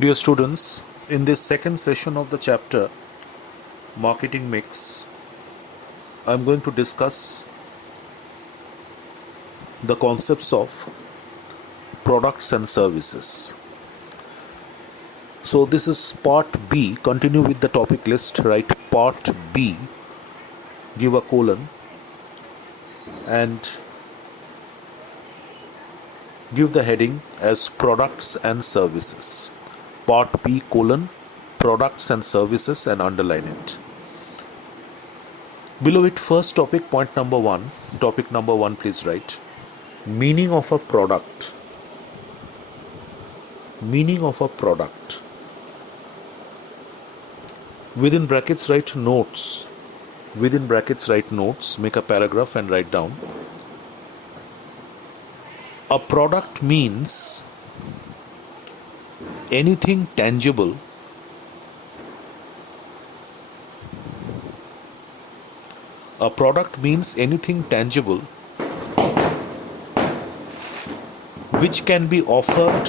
Dear students, in this second session of the chapter Marketing Mix, I am going to discuss the concepts of products and services. So this is part B. Continue with the topic list, write part B, give a colon and give the heading as products and services. Part B colon products and services and underline it. Below it, first topic, point number 1. Topic number 1, please write. Meaning of a product. Meaning of a product. Within brackets, write notes. Within brackets, write notes. Make a paragraph and write down. A product means anything tangible A product means anything tangible which can be offered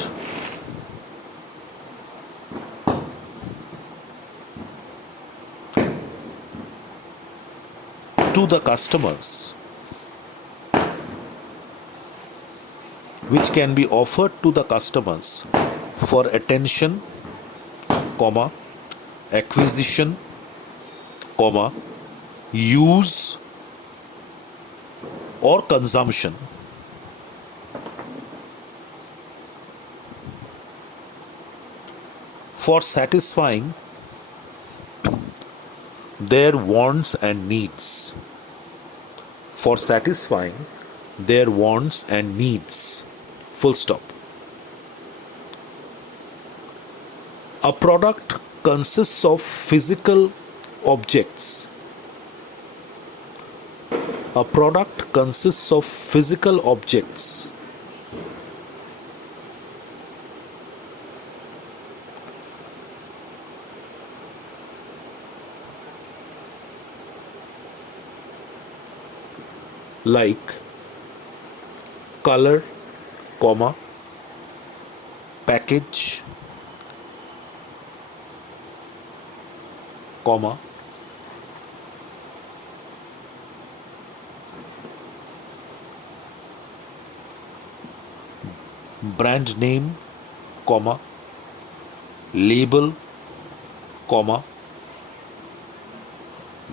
to the customers, for attention, acquisition, use or consumption. For satisfying their wants and needs. For satisfying their wants and needs. Full stop. A product consists of physical objects. A product consists of physical objects like color, package, brand name, label,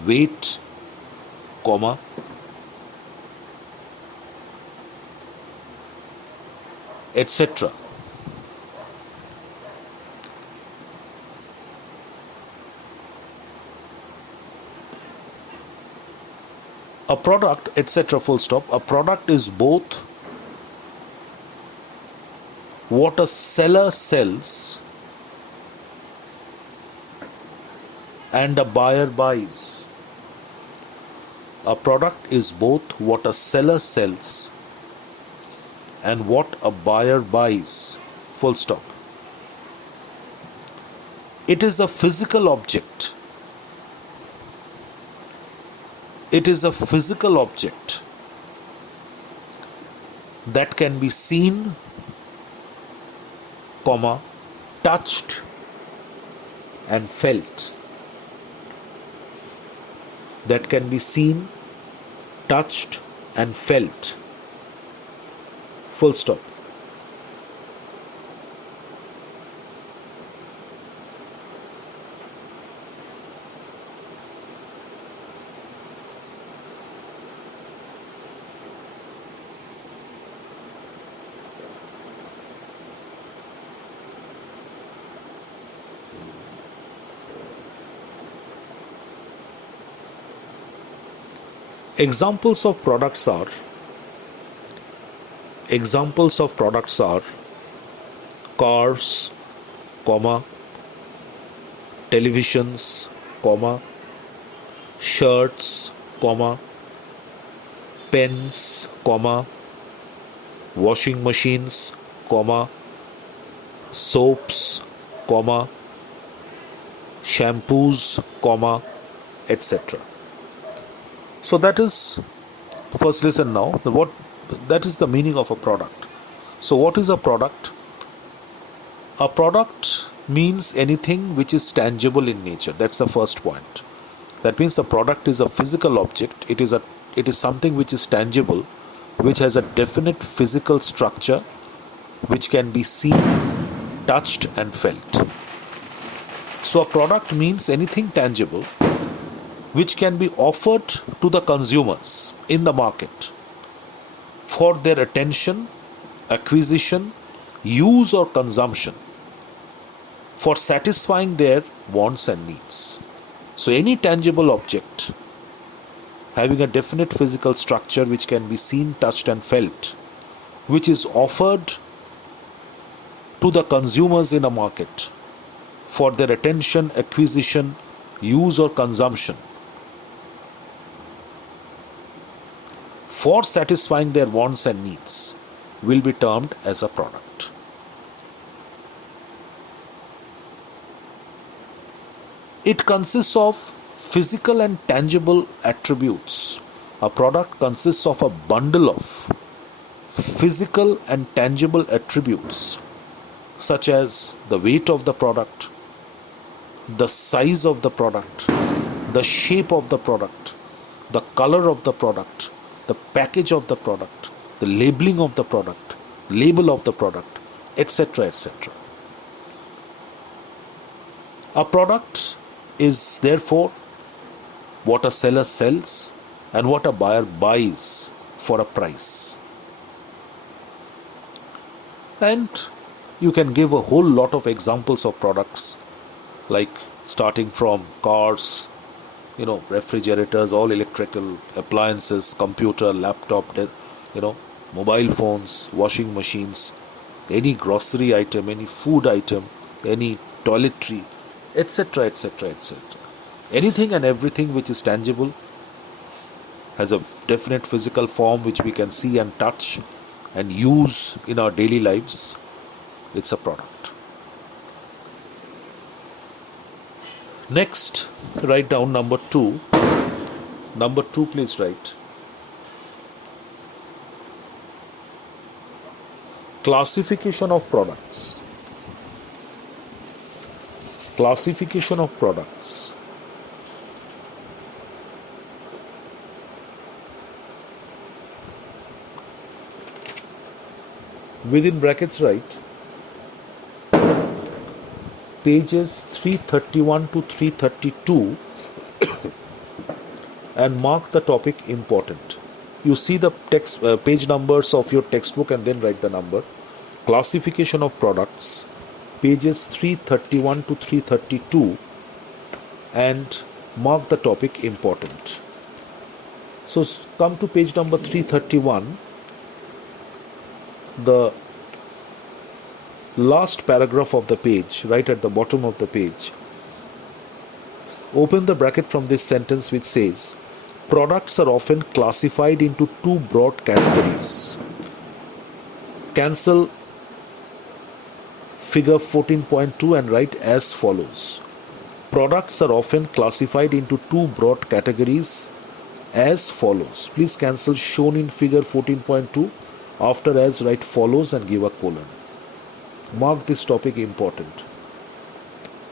weight, etc. A product, etc. full stop. A product is both what a seller sells and a buyer buys. A product is both what a seller sells and what a buyer buys. Full stop. It is a physical object. It is a physical object that can be seen, touched and felt. That can be seen, touched and felt. Full stop. Examples of products are cars, televisions, shirts, pens, washing machines, soaps, shampoos, etc. So that is, first listen now, that is the meaning of a product. So what is a product? A product means anything which is tangible in nature. That's the first point. That means a product is a physical object. It is something which is tangible, which has a definite physical structure, which can be seen, touched, and felt. So a product means anything tangible which can be offered to the consumers in the market for their attention, acquisition, use, or consumption, for satisfying their wants and needs. So any tangible object having a definite physical structure which can be seen, touched, and felt, which is offered to the consumers in a market for their attention, acquisition, use, or consumption, for satisfying their wants and needs, will be termed as a product. It consists of physical and tangible attributes. A product consists of a bundle of physical and tangible attributes, such as the weight of the product, the size of the product, the shape of the product, the color of the product, the package of the product, the labeling of the product, label of the product, etc., etc. A product is therefore what a seller sells and what a buyer buys for a price. And you can give a whole lot of examples of products, like starting from cars, refrigerators, all electrical appliances, computer, laptop, mobile phones, washing machines, any grocery item, any food item, any toiletry, etc., etc., etc. Anything and everything which is tangible, has a definite physical form which we can see and touch and use in our daily lives, it's a product. Next, write down number 2. Number 2, please write. Classification of products. Classification of products. Within brackets write pages 331 to 332 and mark the topic important. You see the text page numbers of your textbook and then write the number. Classification of products, pages 331 to 332, and mark the topic important. So come to page number 331. The last paragraph of the page, right at the bottom of the page, open the bracket from this sentence which says, products are often classified into two broad categories. Cancel figure 14.2 and write as follows. Products are often classified into two broad categories as follows. Please cancel shown in figure 14.2. After as, write follows and give a colon. Mark this topic important.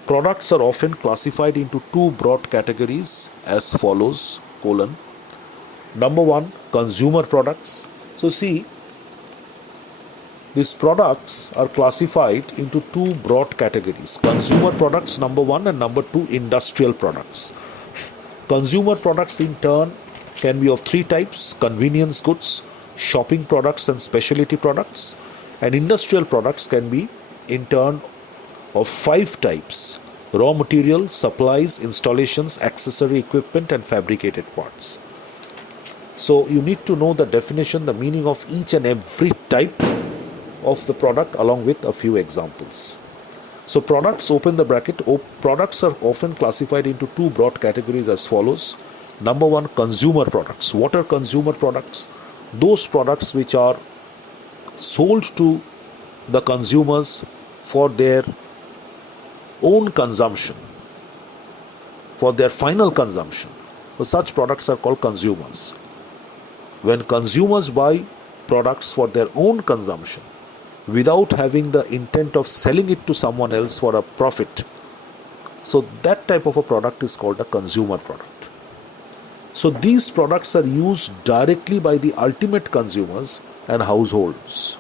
Products are often classified into two broad categories as follows, colon. Number 1, consumer products. So see, these products are classified into two broad categories. Consumer products, number 1, and number 2, industrial products. Consumer products in turn can be of 3 types: convenience goods, shopping products, and specialty products. And industrial products can be in turn of 5 types: raw material, supplies, installations, accessory equipment, and fabricated parts. So you need to know the definition, the meaning of each and every type of the product along with a few examples. So products, open the bracket, products are often classified into two broad categories as follows. Number 1, consumer products. What are consumer products? Those products which are sold to the consumers for their own consumption, for their final consumption. So such products are called consumers. When consumers buy products for their own consumption, without having the intent of selling it to someone else for a profit. So that type of a product is called a consumer product. So these products are used directly by the ultimate consumers and households.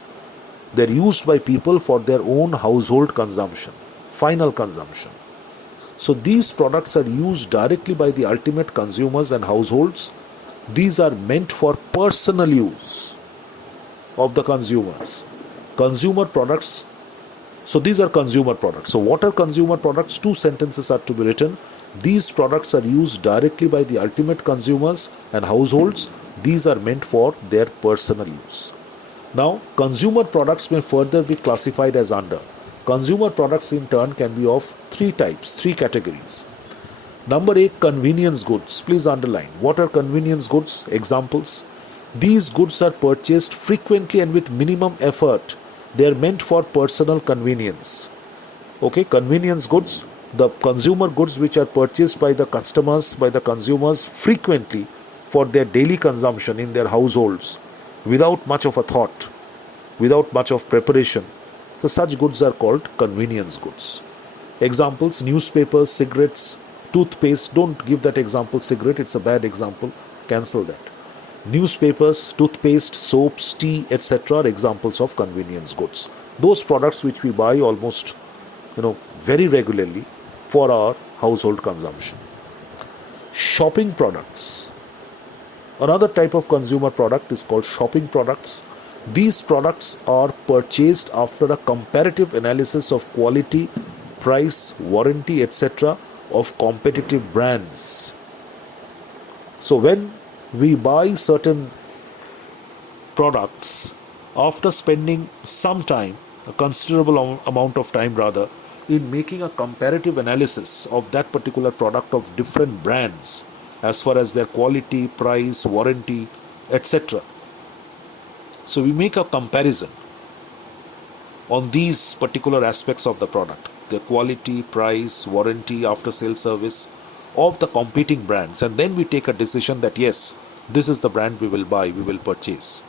They're used by people for their own household consumption, final consumption. So these products are used directly by the ultimate consumers and households. These are meant for personal use of the consumers. Consumer products. So these are consumer products. So what are consumer products? Two sentences are to be written. These products are used directly by the ultimate consumers and households. These are meant for their personal use. Now, consumer products may further be classified as under. Consumer products in turn can be of three types, three categories. Number 8, convenience goods. Please underline. What are convenience goods? Examples. These goods are purchased frequently and with minimum effort. They are meant for personal convenience. Okay, convenience goods, the consumer goods which are purchased by the customers, by the consumers frequently for their daily consumption in their households without much of a thought, without much of preparation. So such goods are called convenience goods. Examples, newspapers, cigarettes, toothpaste. Don't give that example cigarette, it's a bad example. Cancel that. Newspapers, toothpaste, soaps, tea, etc. are examples of convenience goods. Those products which we buy almost, very regularly for our household consumption. Shopping products. Another type of consumer product is called shopping products. These products are purchased after a comparative analysis of quality, price, warranty, etc. of competitive brands. So when we buy certain products after spending some time, a considerable amount of time rather, in making a comparative analysis of that particular product of different brands as far as their quality, price, warranty, etc. So we make a comparison on these particular aspects of the product, the quality, price, warranty, after sale service of the competing brands, and then we take a decision that yes, this is the brand we will buy, we will purchase.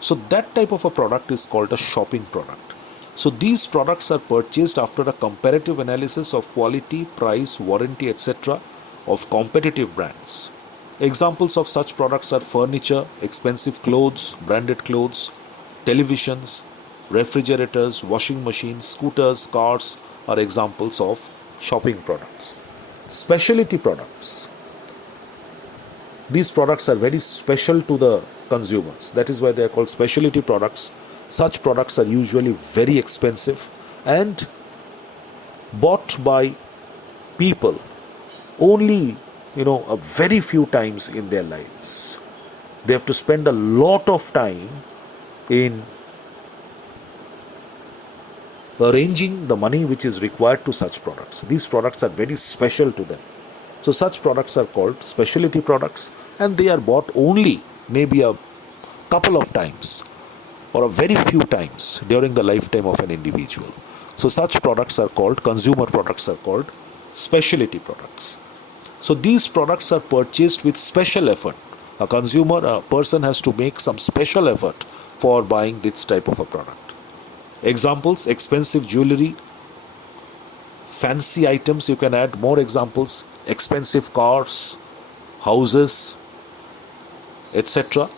So that type of a product is called a shopping product. So these products are purchased after a comparative analysis of quality, price, warranty, etc. of competitive brands. Examples of such products are furniture, expensive clothes, branded clothes, televisions, refrigerators, washing machines, scooters, cars are examples of shopping products. Specialty products. These products are very special to the consumers. That is why they are called specialty products. Such products are usually very expensive and bought by people only, a very few times in their lives. They have to spend a lot of time in arranging the money which is required to such products. These products are very special to them. So such products are called specialty products, and they are bought only maybe a couple of times or a very few times during the lifetime of an individual. So such products are called, consumer products are called specialty products. So these products are purchased with special effort. A person has to make some special effort for buying this type of a product. Examples, expensive jewelry, fancy items, you can add more examples, expensive cars, houses, etc.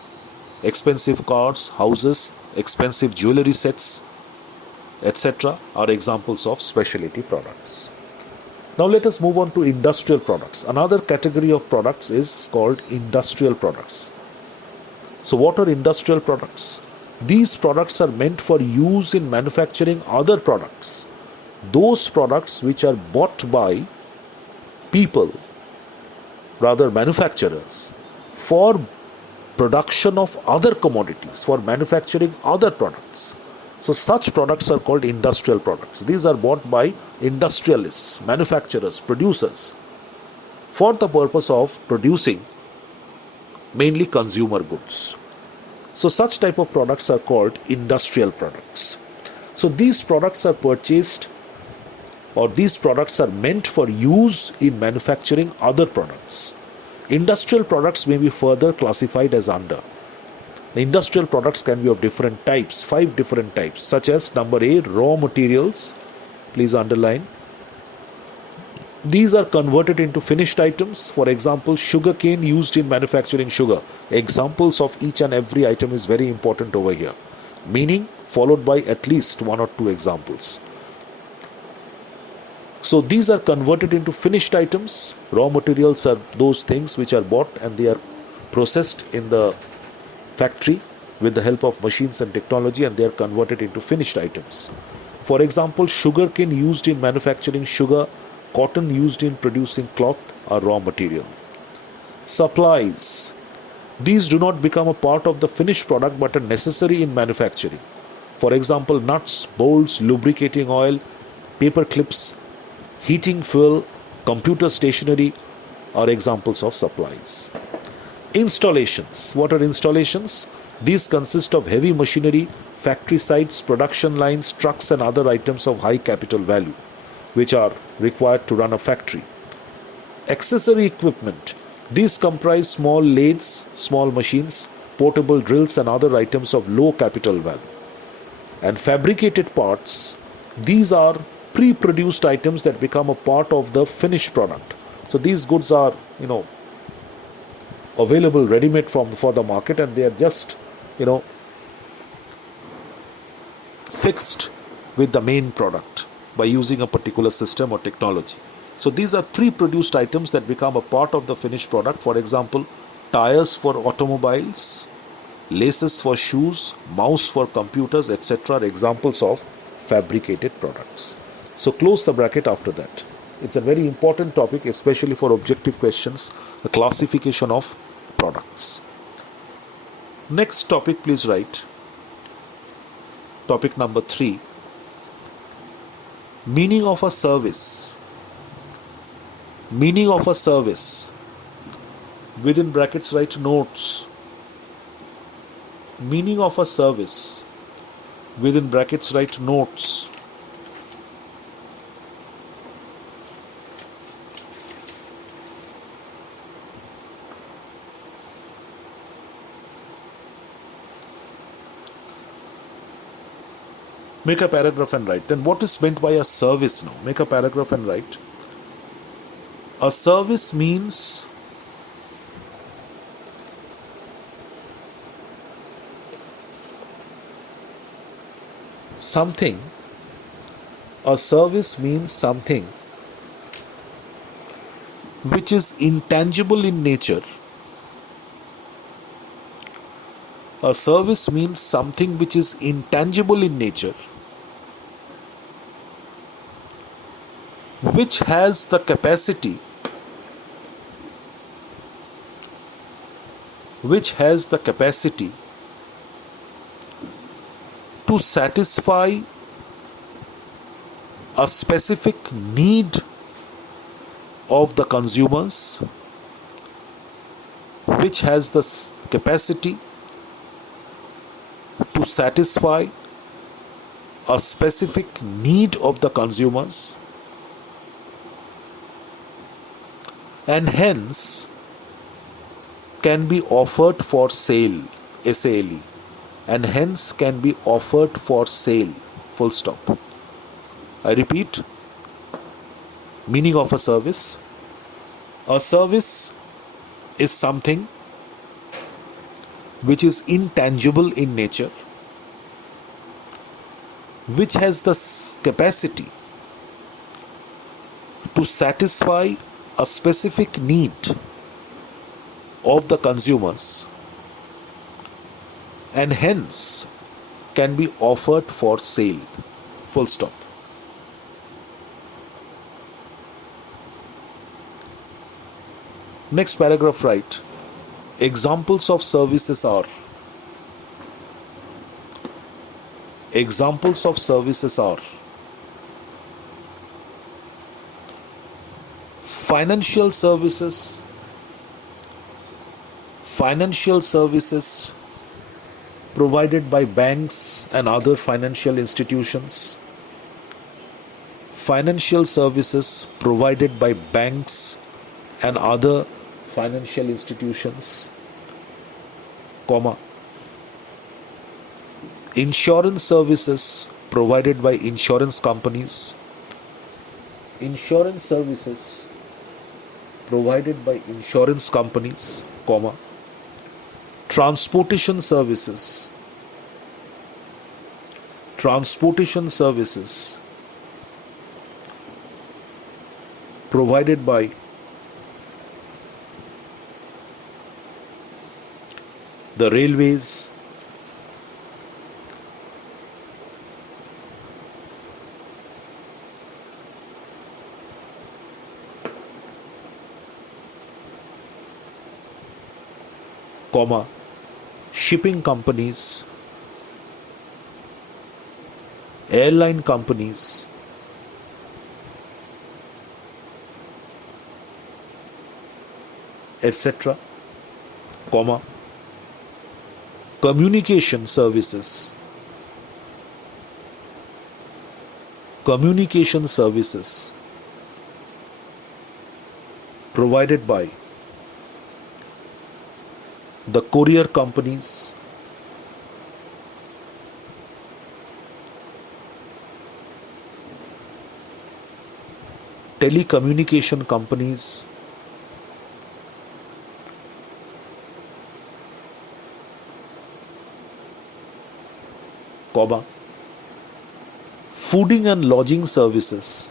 Expensive cars, houses, expensive jewelry sets, etc. are examples of specialty products. Now let us move on to industrial products. Another category of products is called industrial products. So what are industrial products? These products are meant for use in manufacturing other products. Those products which are bought by people, rather manufacturers, for production of other commodities, for manufacturing other products. So such products are called industrial products. These are bought by industrialists, manufacturers, producers for the purpose of producing mainly consumer goods. So such type of products are called industrial products. So these products are purchased, or these products are meant for use in manufacturing other products. Industrial products may be further classified as under. The industrial products can be of different types, 5 different types, such as number A, raw materials. Please underline. These are converted into finished items. For example, sugarcane used in manufacturing sugar. Examples of each and every item is very important over here. Meaning followed by at least 1 or 2 examples. So these are converted into finished items. Raw materials are those things which are bought and they are processed in the factory with the help of machines and technology, and they are converted into finished items. For example, sugarcane used in manufacturing sugar, cotton used in producing cloth are raw material. Supplies. These do not become a part of the finished product but are necessary in manufacturing. For example, nuts, bolts, lubricating oil, paper clips, heating fuel, computer stationery are examples of supplies. Installations. What are installations? These consist of heavy machinery, factory sites, production lines, trucks and other items of high capital value which are required to run a factory. Accessory equipment. These comprise small lathes, small machines, portable drills and other items of low capital value. And fabricated parts. These are pre-produced items that become a part of the finished product. So these goods are, available ready-made for the market, and they are just, fixed with the main product by using a particular system or technology. So these are pre-produced items that become a part of the finished product. For example, tires for automobiles, laces for shoes, mouse for computers, etc. are examples of fabricated products. So close the bracket after that. It's a very important topic, especially for objective questions, the classification of products. Next topic, please write. Topic number 3. Meaning of a service. Meaning of a service. Within brackets write notes. Meaning of a service. Within brackets write notes. Make a paragraph and write. Then what is meant by a service now? Make a paragraph and write. A service means something. A service means something which is intangible in nature. A service means something which is intangible in nature, which has the capacity to satisfy a specific need of the consumers, which has the capacity to satisfy a specific need of the consumers, and hence can be offered for sale, SALE, and hence can be offered for sale, full stop. I repeat, meaning of a service. A service is something which is intangible in nature, which has the capacity to satisfy a specific need of the consumers, and hence can be offered for sale, full stop. Next paragraph write. Examples of services are. Examples of services are financial services provided by banks and other financial institutions. Financial services provided by banks and other financial institutions, comma, insurance services provided by insurance companies, insurance services provided by insurance companies, comma, transportation services provided by the railways, comma, shipping companies, airline companies, etc., comma, communication services provided by the courier companies, telecommunication companies, comma, fooding and lodging services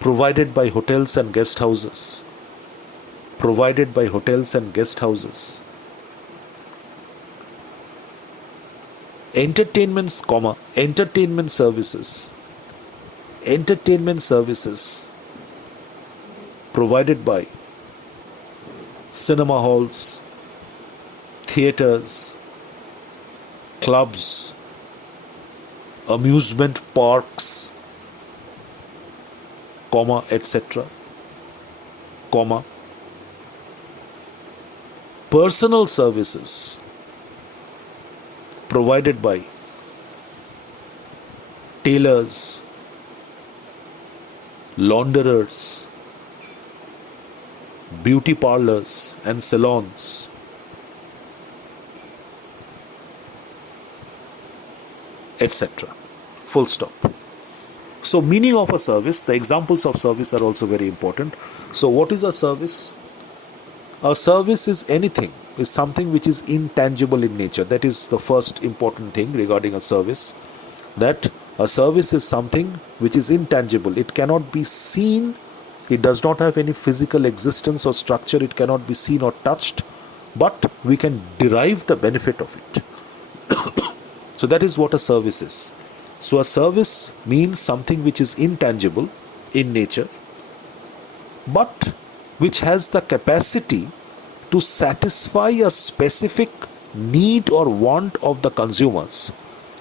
provided by hotels and guest houses, entertainment services provided by cinema halls, theaters, clubs, amusement parks, comma, etc., comma, personal services provided by tailors, launderers, beauty parlors and salons, etc. Full stop. So, meaning of a service, the examples of service are also very important. So, what is a service? A service is something which is intangible in nature. That is the first important thing regarding a service, that a service is something which is intangible. It cannot be seen, it does not have any physical existence or structure, it cannot be seen or touched, but we can derive the benefit of it. So that is what a service is. So a service means something which is intangible in nature, but which has the capacity to satisfy a specific need or want of the consumers,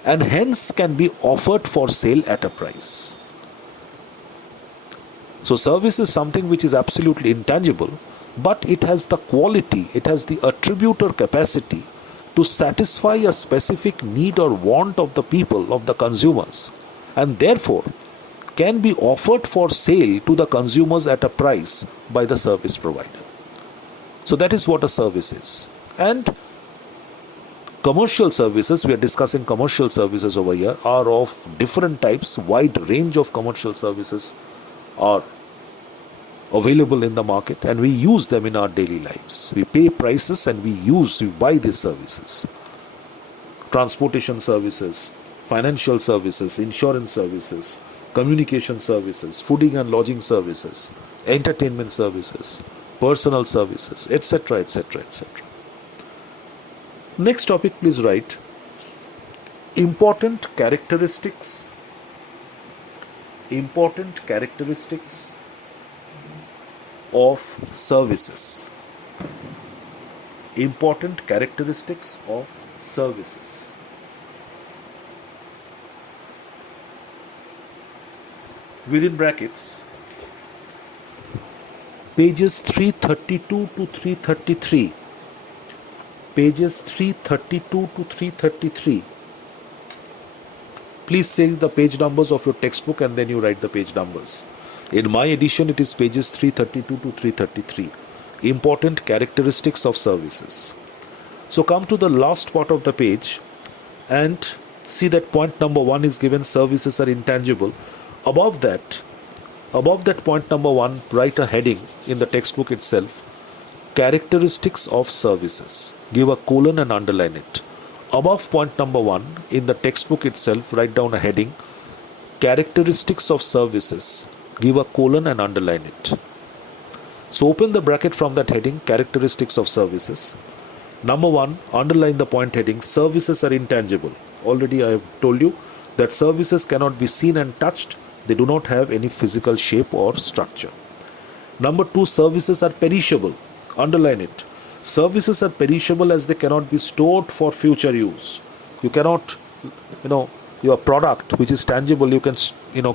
and hence can be offered for sale at a price. So service is something which is absolutely intangible, but it has the quality, it has the attribute or capacity to satisfy a specific need or want of the people, of the consumers, and therefore can be offered for sale to the consumers at a price by the service provider. So that is what a service is. And commercial services, we are discussing commercial services over here, are of different types. Wide range of commercial services are available in the market, and we use them in our daily lives. We pay prices and we buy these services. Transportation services, financial services, insurance services, communication services, fooding and lodging services, entertainment services, personal services, etc., etc., etc. Next topic, please write important characteristics of services. Important characteristics of services. Within brackets, pages 332 to 333. Pages 332 to 333. Please say the page numbers of your textbook and then you write the page numbers. In my edition, it is pages 332 to 333. important characteristics of services. So come to the last part of the page and see that point number 1 is given, services are intangible. Above that point number 1, write a heading in the textbook itself, characteristics of services. Give a colon and underline it. Above point number 1 in the textbook itself, write down a heading, characteristics of services. Give a colon and underline it. So open the bracket from that heading, characteristics of services. Number 1, underline the point heading, services are intangible. Already I have told you that services cannot be seen and touched. They do not have any physical shape or structure. Number 2, services are perishable. Underline it. Services are perishable as they cannot be stored for future use. You cannot, your product which is tangible, you can,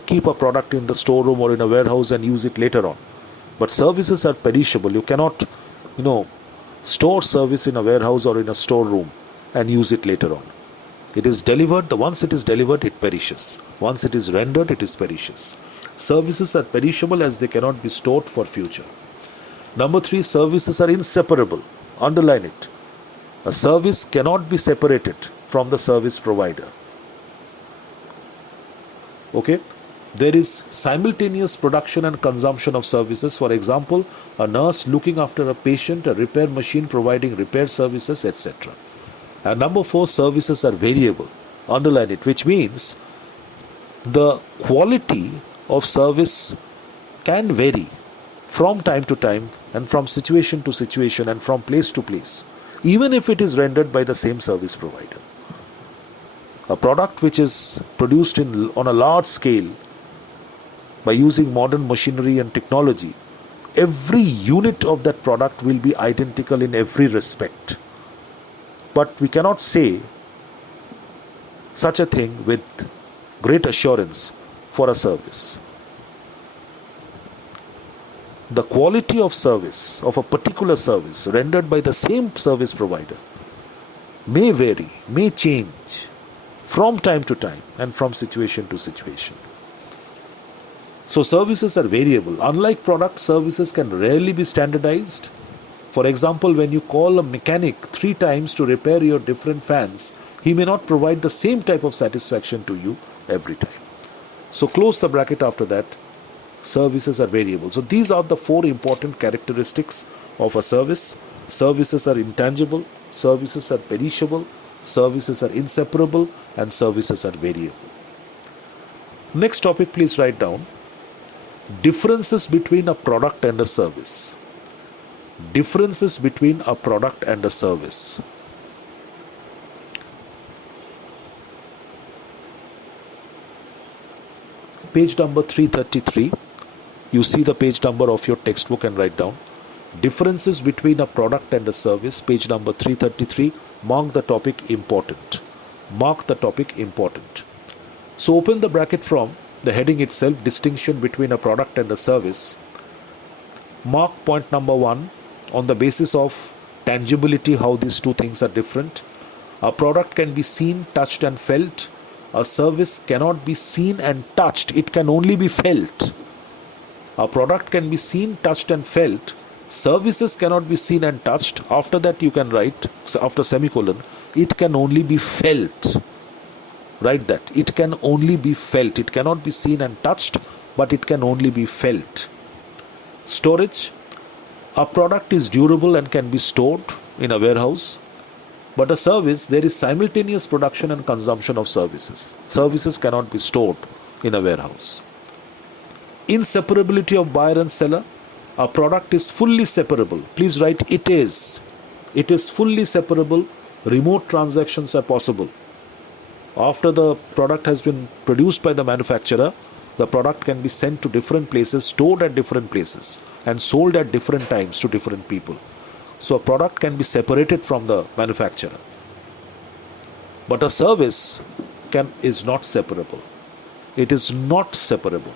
keep a product in the storeroom or in a warehouse and use it later on. But services are perishable. You cannot, store service in a warehouse or in a storeroom and use it later on. It is delivered. Once it is delivered, it perishes. Once it is rendered, it is perishes. Services are perishable as they cannot be stored for future. Number 3, services are inseparable. Underline it. A service cannot be separated from the service provider. Okay? There is simultaneous production and consumption of services. For example, a nurse looking after a patient, a repair machine providing repair services, etc. And number 4, services are variable. Underline it, which means the quality of service can vary from time to time and from situation to situation and from place to place, even if it is rendered by the same service provider. A product which is produced on a large scale by using modern machinery and technology, every unit of that product will be identical in every respect. But we cannot say such a thing with great assurance for a service. The quality of service of a particular service rendered by the same service provider may vary, may change from time to time and from situation to situation. So services are variable. Unlike products, services can rarely be standardized. For example, when you call a mechanic 3 times to repair your different fans, he may not provide the same type of satisfaction to you every time. So close the bracket after that. Services are variable. So these are the 4 important characteristics of a service. Services are intangible, services are perishable, services are inseparable, and services are variable. Next topic, please write down differences between a product and a service. Differences between a product and a service. Page number 333. You see the page number of your textbook and write down differences between a product and a service. Page number 333. Mark the topic important. Mark the topic important. So open the bracket from the heading itself, distinction between a product and a service. Mark point number 1 on the basis of tangibility, how these two things are different. A product can be seen, touched and felt. A service cannot be seen and touched. It can only be felt. A product can be seen, touched and felt. Services cannot be seen and touched. After that you can write, after semicolon, it can only be felt. Write that. It can only be felt. It cannot be seen and touched, but it can only be felt. Storage. A product is durable and can be stored in a warehouse. But a service, there is simultaneous production and consumption of services. Services cannot be stored in a warehouse. Inseparability of buyer and seller. A product is fully separable. Please write it is. It is fully separable. Remote transactions are possible. After the product has been produced by the manufacturer, the product can be sent to different places, stored at different places, and sold at different times to different people. So a product can be separated from the manufacturer. But a service is not separable. It is not separable.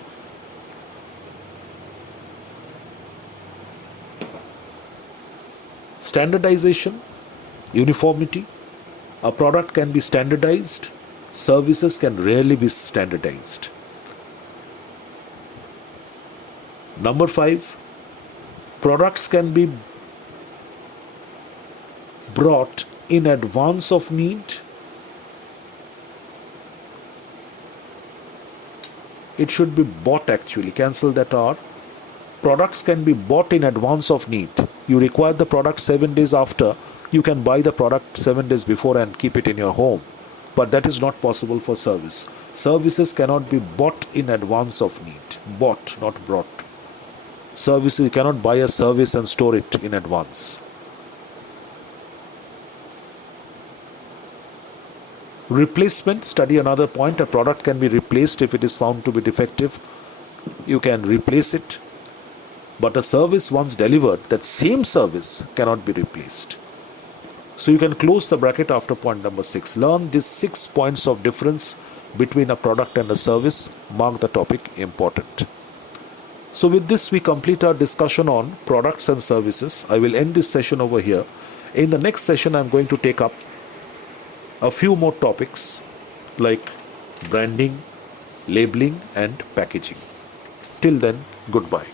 Standardization, uniformity. A product can be standardized. Services can rarely be standardized. Number 5, products can be brought in advance of need? It should be bought actually. Cancel that R. Products can be bought in advance of need. You require the product 7 days after. You can buy the product 7 days before and keep it in your home. But that is not possible for service. Services cannot be bought in advance of need. Bought, not brought. Services, you cannot buy a service and store it in advance. Replacement, study another point. A product can be replaced if it is found to be defective. You can replace it. But a service once delivered, that same service cannot be replaced. So you can close the bracket after point number 6. Learn these 6 points of difference between a product and a service. Mark the topic important. So with this we complete our discussion on products and services. I will end this session over here. In the next session I am going to take up a few more topics like branding, labeling and packaging. Till then, goodbye.